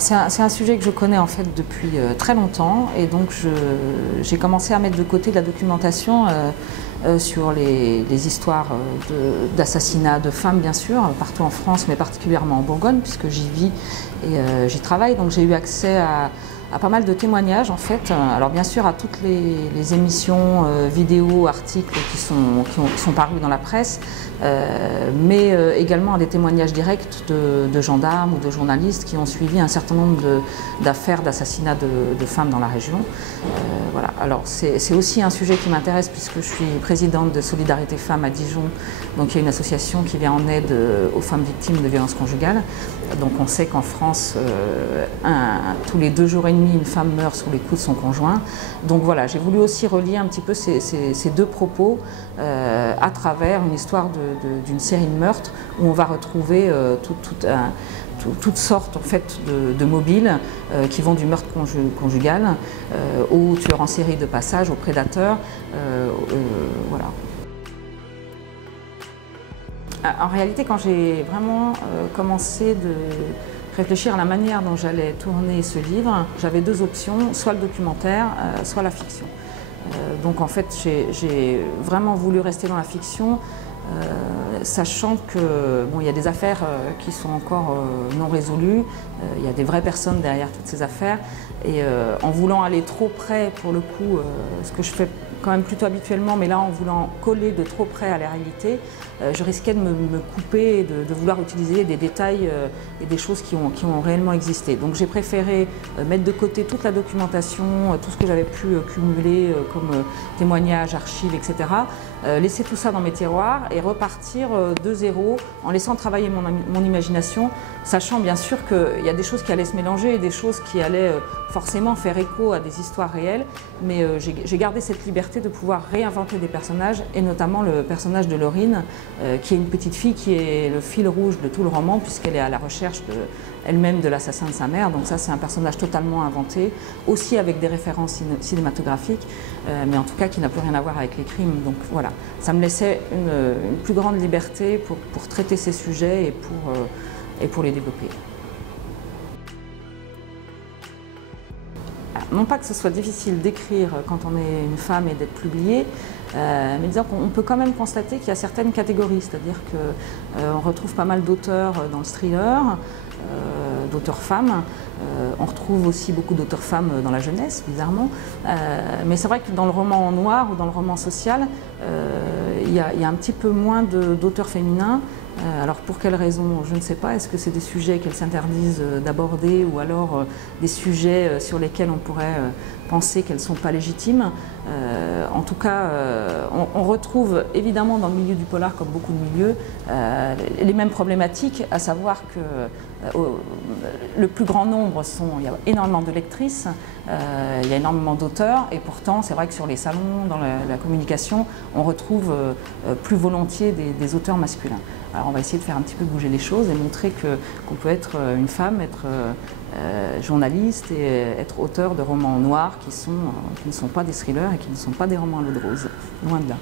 Alors c'est un sujet que je connais en fait depuis très longtemps et donc j'ai commencé à mettre de côté de la documentation sur les histoires d'assassinats de femmes bien sûr, partout en France mais particulièrement en Bourgogne puisque j'y vis et j'y travaille, donc j'ai eu accès à pas mal de témoignages en fait. Alors bien sûr à toutes les émissions, vidéos, articles qui sont parus dans la presse, mais également à des témoignages directs de gendarmes ou de journalistes qui ont suivi un certain nombre d'affaires d'assassinats de femmes dans la région. Voilà. Alors c'est aussi un sujet qui m'intéresse puisque je suis présidente de Solidarité Femmes à Dijon, donc il y a une association qui vient en aide aux femmes victimes de violences conjugales. Donc on sait qu'en France, tous les 2 jours et demi, une femme meurt sous les coups de son conjoint. Donc voilà, j'ai voulu aussi relier un petit peu ces 2 propos à travers une histoire d'une série de meurtres où on va retrouver toutes sortes en fait, de mobiles qui vont du meurtre conjugal au tueur en série de passage, au prédateur. Voilà. En réalité, quand j'ai vraiment commencé de réfléchir à la manière dont j'allais tourner ce livre, j'avais 2 options, soit le documentaire, soit la fiction. Donc en fait, j'ai vraiment voulu rester dans la fiction, sachant que bon, il y a des affaires qui sont encore non résolues, il y a des vraies personnes derrière toutes ces affaires, et en voulant aller trop près, pour le coup, ce que je fais quand même plutôt habituellement, mais là en voulant coller de trop près à la réalité, je risquais de me couper et de vouloir utiliser des détails et des choses qui ont réellement existé. Donc j'ai préféré mettre de côté toute la documentation, tout ce que j'avais pu cumuler comme témoignages, archives, etc. Laisser tout ça dans mes tiroirs et repartir de zéro en laissant travailler mon imagination, sachant bien sûr qu'il y a des choses qui allaient se mélanger et des choses qui allaient forcément faire écho à des histoires réelles, mais j'ai gardé cette liberté de pouvoir réinventer des personnages, et notamment le personnage de Laurine, qui est une petite fille qui est le fil rouge de tout le roman, puisqu'elle est à la recherche elle-même de l'assassin de sa mère. Donc ça, c'est un personnage totalement inventé, aussi avec des références cinématographiques, mais en tout cas qui n'a plus rien à voir avec les crimes. Donc voilà, ça me laissait une plus grande liberté pour traiter ces sujets et pour les développer. Non pas que ce soit difficile d'écrire quand on est une femme et d'être publié, mais disons qu'on peut quand même constater qu'il y a certaines catégories, c'est-à-dire qu'on retrouve pas mal d'auteurs dans le thriller, d'auteurs femmes, on retrouve aussi beaucoup d'auteurs femmes dans la jeunesse, bizarrement, mais c'est vrai que dans le roman noir ou dans le roman social, il y a un petit peu moins d'auteurs féminins. Alors pour quelles raisons, je ne sais pas. Est-ce que c'est des sujets qu'elles s'interdisent d'aborder ou alors des sujets sur lesquels on pourrait penser qu'elles ne sont pas légitimes. En tout cas, on retrouve évidemment dans le milieu du polar, comme beaucoup de milieux, les mêmes problématiques, à savoir que le plus grand nombre il y a énormément de lectrices, il y a énormément d'auteurs, et pourtant c'est vrai que sur les salons, dans la communication, on retrouve plus volontiers des auteurs masculins. Alors on va essayer de faire un petit peu bouger les choses et montrer qu'on peut être une femme, être journaliste et être auteur de romans noirs qui ne sont pas des thrillers et qui ne sont pas des romans à l'eau de rose, loin de là.